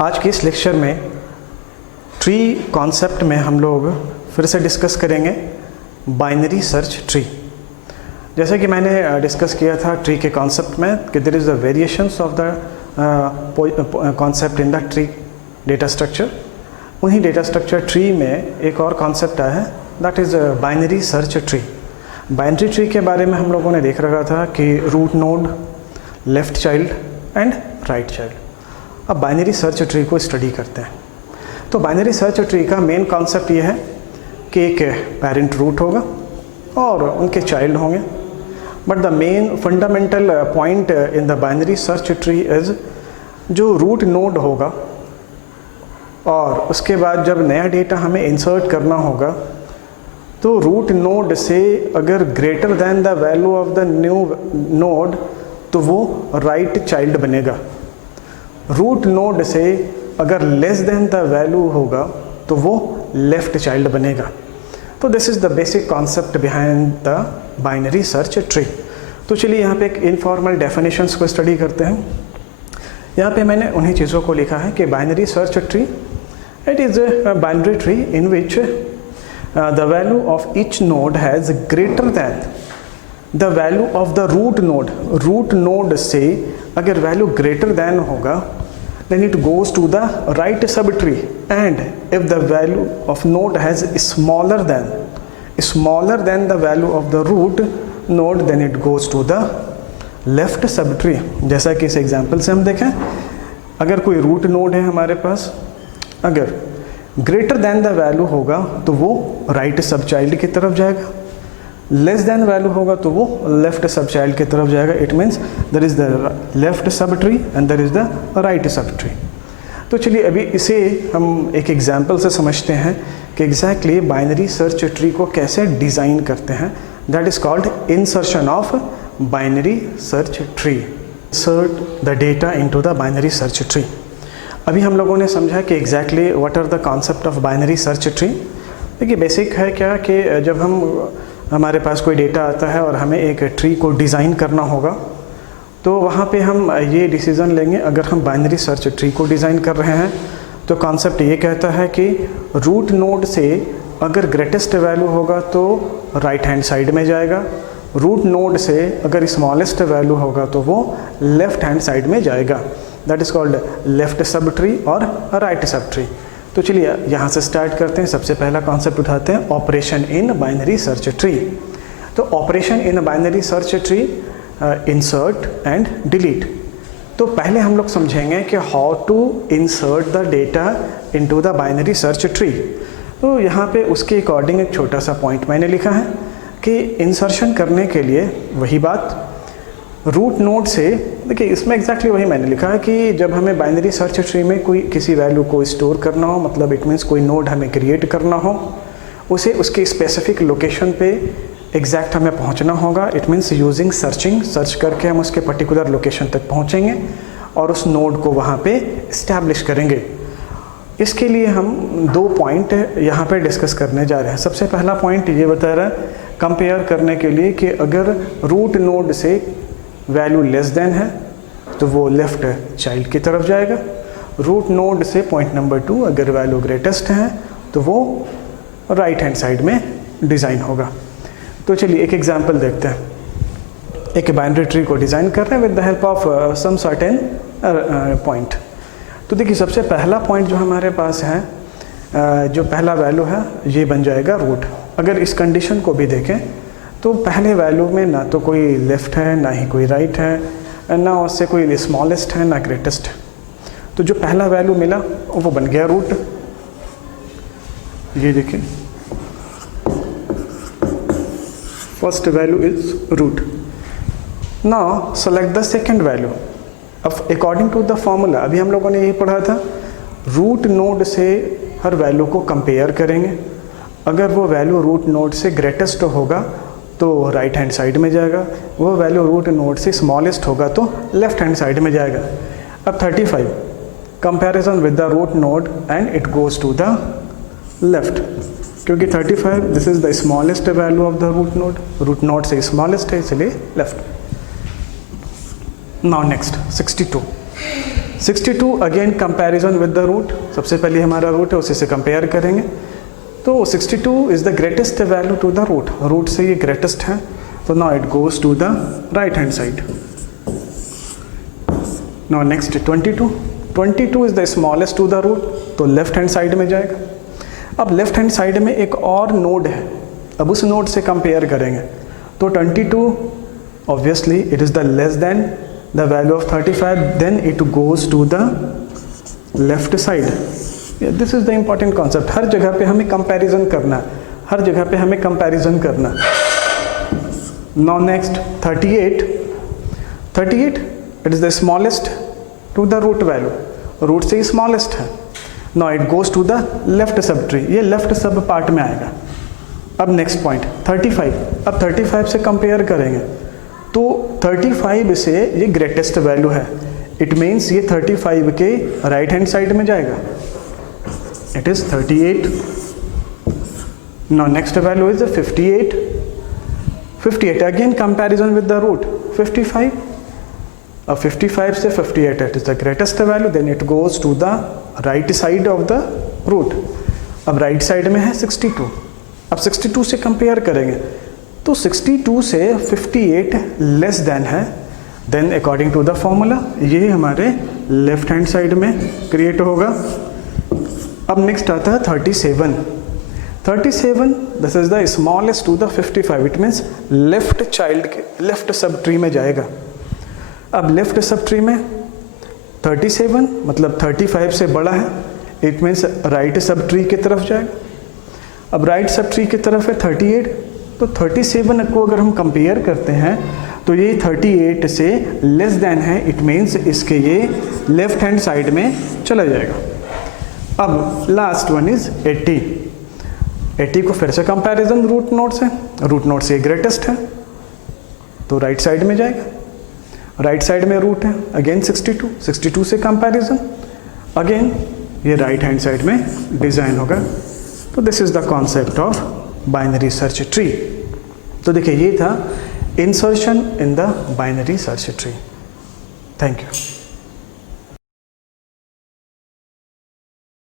आज के इस लेक्चर में ट्री कॉन्सेप्ट में हम लोग फिर से डिस्कस करेंगे बाइनरी सर्च ट्री। जैसे कि मैंने डिस्कस किया था ट्री के कॉन्सेप्ट में कि there is a variations of the concept in the tree data structure. उन्हीं डेटा स्ट्रक्चर ट्री में एक और कॉन्सेप्ट आया है, that is binary search tree. Binary tree के बारे में हम लोगों ने देख रखा था कि root node, left child and right child. अब बाइनरी सर्च ट्री को स्टडी करते हैं। तो बाइनरी सर्च ट्री का मेन कॉन्सेप्ट ये है कि एक पेरेंट रूट होगा और उनके चाइल्ड होंगे, but the main fundamental point in the binary search tree is जो रूट नोड होगा और उसके बाद जब नया डेटा हमें इंसर्ट करना होगा तो रूट नोड से अगर greater than the value of the new node तो वो राइट चाइल्ड बनेगा। रूट नोड से अगर लेस देन द वैल्यू होगा तो वो लेफ़्ट चाइल्ड बनेगा। तो this is the basic concept behind the binary search tree. तो चलिए यहाँ पे एक इनफॉर्मल डेफिनेशंस को स्टडी करते हैं। यहाँ पे मैंने उन्हीं चीज़ों को लिखा है कि binary search tree it is a binary tree in which the value of each node has greater than the value of the root node. Root node से अगर वैल्यू ग्रेटर दैन होगा then it goes to the right subtree, and if the value of node has smaller than the value of the root node then it goes to the left subtree। जैसा कि इस example से हम देखें, अगर कोई root node है हमारे पास, अगर ग्रेटर देन द वैल्यू होगा तो वो राइट सब चाइल्ड की तरफ जाएगा, लेस देन वैल्यू होगा तो वो लेफ्ट सब चाइल्ड की तरफ जाएगा। It means there is the left सब tree and there is the right sub tree. तो चलिए अभी इसे हम एक एग्जांपल से समझते हैं कि एग्जैक्टली बाइनरी सर्च ट्री को कैसे डिज़ाइन करते हैं। That is called insertion of binary search tree. Insert the data into the binary search tree. अभी हम लोगों ने समझा कि exactly what are the concept of binary search tree. देखिए बेसिक है क्या कि जब हमारे पास कोई डेटा आता है और हमें एक ट्री को डिज़ाइन करना होगा तो वहाँ पे हम ये डिसीज़न लेंगे। अगर हम बाइनरी सर्च ट्री को डिज़ाइन कर रहे हैं तो कॉन्सेप्ट ये कहता है कि रूट नोड से अगर ग्रेटेस्ट वैल्यू होगा तो राइट हैंड साइड में जाएगा, रूट नोड से अगर स्मॉलेस्ट वैल्यू होगा तो वो लेफ़्ट हैंड साइड में जाएगा। That is called left sub tree और राइट सब ट्री। तो चलिए यहाँ से स्टार्ट करते हैं। सबसे पहला कॉन्सेप्ट उठाते हैं operation in binary search tree. तो operation in binary search tree, insert and delete. तो पहले हम लोग समझेंगे कि how to insert the data into the binary search tree. तो यहाँ पे उसके अकॉर्डिंग एक छोटा सा पॉइंट मैंने लिखा है कि इंसर्शन करने के लिए वही बात रूट नोड से, देखिए इसमें एग्जैक्टली वही मैंने लिखा है कि जब हमें बाइनरी सर्च ट्री में कोई किसी वैल्यू को स्टोर करना हो, मतलब इट मीन्स कोई नोड हमें क्रिएट करना हो, उसे उसकी स्पेसिफिक लोकेशन पे एग्जैक्ट हमें पहुंचना होगा। It means using searching, search करके हम उसके पर्टिकुलर लोकेशन तक पहुंचेंगे और उस नोड को वहाँ पे इस्टेब्लिश करेंगे। इसके लिए हम दो पॉइंट यहाँ पे डिस्कस करने जा रहे हैं। सबसे पहला पॉइंट ये बता रहा है कंपेयर करने के लिए कि अगर रूट नोड से वैल्यू लेस देन है तो वो लेफ़्ट चाइल्ड की तरफ जाएगा। रूट नोड से पॉइंट नंबर 2 अगर वैल्यू ग्रेटेस्ट है तो वो राइट हैंड साइड में डिज़ाइन होगा। तो चलिए एक एग्जांपल देखते हैं। एक बाइनरी ट्री को डिज़ाइन कर रहे हैं with the help of some certain point. तो देखिए सबसे पहला पॉइंट जो हमारे पास है, जो पहला वैल्यू है ये बन जाएगा रूट। अगर इस कंडीशन को भी देखें तो पहले वैल्यू में ना तो कोई लेफ़्ट है ना ही कोई राइट है, ना उससे कोई स्मॉलेस्ट है ना ग्रेटेस्ट है। तो जो पहला वैल्यू मिला वो बन गया रूट। ये देखिए first value is root. Now select the second value. अब अकॉर्डिंग टू द फॉर्मूला, अभी हम लोगों ने ये पढ़ा था, रूट नोड से हर वैल्यू को कंपेयर करेंगे। अगर वो वैल्यू रूट नोड से ग्रेटेस्ट होगा तो राइट हैंड साइड में जाएगा, वो वैल्यू रूट नोड से स्मॉलेस्ट होगा तो लेफ्ट हैंड साइड में जाएगा। अब 35 comparison with the root node and it goes to the left, क्योंकि 35 this is the smallest value of the root node से स्मॉलेस्ट है इसलिए left. Now next 62। 62 again comparison with the root, सबसे पहले हमारा रूट है उसी से कंपेयर करेंगे। तो 62 is the greatest value to the root, root से ये ग्रेटेस्ट है, तो now it goes to the right hand side. Now next 22 is the smallest to the root, तो लेफ्ट हैंड साइड में जाएगा। अब लेफ्ट हैंड साइड में एक और नोड है, अब उस नोड से कंपेयर करेंगे। तो 22 obviously it is the less than the value of 35, then it goes to the left side. This is the important concept, हर जगह पे हमें कंपैरिजन करना है, हर जगह पे हमें कंपैरिजन करना है। Now next 38 it is the smallest to the root value, root से ही स्मॉलेस्ट है। Now it goes to the left sub tree, ये लेफ्ट सब पार्ट में आएगा। अब नेक्स्ट पॉइंट 35, अब 35 से कंपेयर करेंगे तो 35 से ये ग्रेटेस्ट वैल्यू है, इट मीन्स ये 35 के राइट हैंड साइड में जाएगा, it is 38। Now next value is 58 again comparison with the root 55, अब 55 से 58 it is the greatest value, then it goes to the right side of the root. अब right side में है 62, अब 62 से compare करेंगे तो 62 से 58 लेस देन है, then according to the formula ये हमारे लेफ्ट हैंड साइड में क्रिएट होगा। अब नेक्स्ट आता है 37 this is the smallest to the 55, it means left child के लेफ्ट सब ट्री में जाएगा। अब लेफ्ट सब ट्री में 37 मतलब 35 से बड़ा है, it means right sub tree की तरफ जाएगा। अब राइट सब ट्री की तरफ है 38, तो 37 को अगर हम कंपेयर करते हैं तो ये 38 से लेस देन है, इट मीन्स इसके ये लेफ्ट हैंड साइड में चला जाएगा। अब लास्ट वन इज 80 को फिर से कंपैरिजन रूट नोड से ग्रेटेस्ट है तो राइट साइड में जाएगा, राइट साइड में रूट है अगेन 62 से कंपैरिजन अगेन ये राइट हैंड साइड में डिज़ाइन होगा। तो this is the concept of binary search tree. तो देखिए ये था insertion in the binary search tree. Thank you.